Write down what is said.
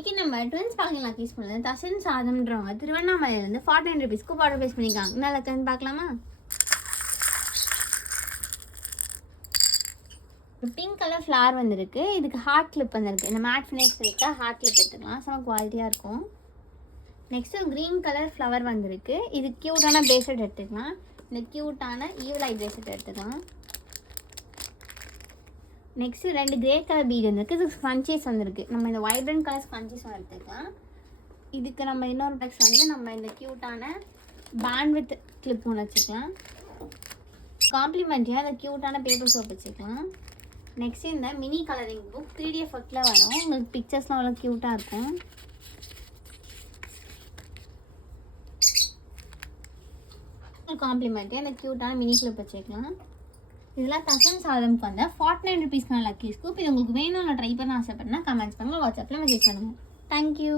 இன்னைக்கு நம்ம twins packing லக்கீஸ் பண்ணது தசன் சாதம்ன்றவங்க திருவண்ணாமலையிலேருந்து 49 rupeesக்கு ஆர்டர் ப்ளேஸ் பண்ணியிருக்காங்க. என்ன லக்குன்னு பார்க்கலாமா? ஒரு பிங்க் கலர் ஃப்ளவர் வந்திருக்கு. இதுக்கு ஹார்ட் கிளிப் வந்திருக்கு. இந்த மேட் ஃபினிஷ் இருக்கா ஹார்ட் கிளிப் எடுத்துக்கலாம். செம குவாலிட்டியாக இருக்கும். நெக்ஸ்ட்டு க்ரீன் கலர் ஃப்ளவர் வந்திருக்கு. இது க்யூட்டான பிரேஸ்லெட் எடுத்துக்கலாம். இந்த க்யூட்டான ஈவில் ஐ பிரேஸ்லெட் எடுத்துக்கலாம். நெக்ஸ்ட்டு 2 கிரே கலர் பீட் வந்துருக்கு. இதுக்கு ஸ்பஞ்சஸ் வந்திருக்கு. நம்ம இந்த வைப்ரண்ட் கலர் ஸ்பஞ்சஸ் எடுத்துக்கலாம். இதுக்கு நம்ம இன்னொரு ப்ளக்ஸ் வந்து நம்ம இந்த க்யூட்டான பேண்ட் வித் கிளிப் ஒன்று வச்சுக்கலாம். காம்ப்ளிமெண்ட்டியாக இந்த க்யூட்டான பேப்பர் சோப் வச்சுக்கலாம். நெக்ஸ்ட்டு இந்த மினி கலரிங் புக் 3D எஃபெக்டில் வரும். உங்களுக்கு பிக்சர்ஸ்லாம் அவ்வளோ க்யூட்டாக இருக்கும். காம்ப்ளிமெண்ட்டியாக இந்த க்யூட்டான மினி கிளிப் வச்சுக்கலாம். இதெல்லாம் தசன் சாதம்க்கு வந்து 49 rupeesக்கான லக்கி ஸ்கூப். இது உங்களுக்கு வேணும் நான் ட்ரை பண்ண ஆசைப்பட்டேன்னா கமெண்ட்ஸ் பண்ணுங்கள், வாட்ஸ்அப்பில் மெசேஜ் பண்ணுங்கள். தேங்க்யூ.